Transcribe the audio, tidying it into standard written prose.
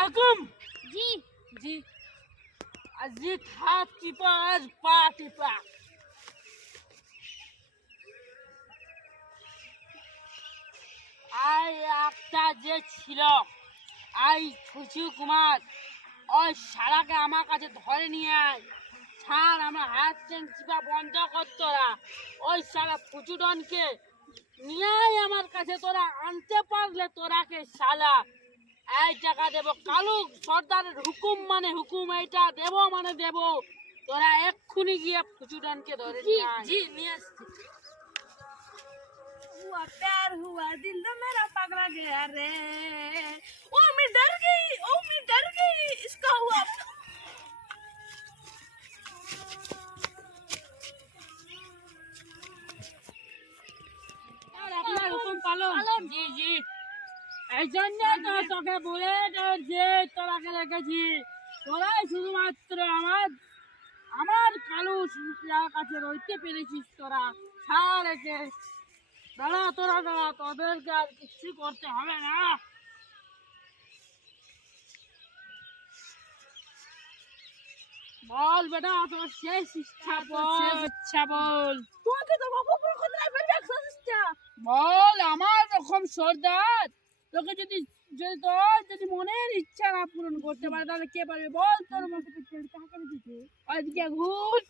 হুকুম। জি জি আজি হাত টিপা আজ পা টিপা। আই একটা যে ছিল আই ছুচু কুমার ওই শালাকে আমার কাছে ধরে নিয়ে আয়। ছাড় আমার হাত চেন চিপা বন্ধ কর তোরা। ওই শালা ফুচুডনকে নিয়ে আয় আমার কাছে, তোরা আনতে পারলে তোরাকে শালা এই টাকা দেবো। কালু সর্দারের হুকুম মানে হুকুম, এইটা দেবো মানে দেবো। তোরা এক্ষুনি গিয়ে ফুচুডনকে ধরে জি নিয়ে আয়। জি নিয়ে আসছি। हुआ प्यार हुआ दिल तो मेरा पगला गया रे। ओ मैं डर गई इसका हुआ। আর আপনার হুকুম পালন। জি জি এই জন্য তো তোকে বলে যে তোরাকে রেখেছি। তোরাই শুধুমাত্র আমার কালু শিল্পীর কাছে রইতে পেরেছিস। তোরা ছাড় একে। দাঁড়া তোরা দাঁড়া, তোদেরকে আর কিছু করতে হবে না। বল বেটা তোর শেষ ইচ্ছা বল। তোমাকে তো বাবুর কোথায় ফেলে রাখছিস? বল আমার রকম সর্দার তোকে যদি যদি তোর যদি মনের ইচ্ছা না পূরণ করতে পারে তাহলে কে পারবে বল? তোর মতো কাকে দিতে ওইদিকে ঘুর।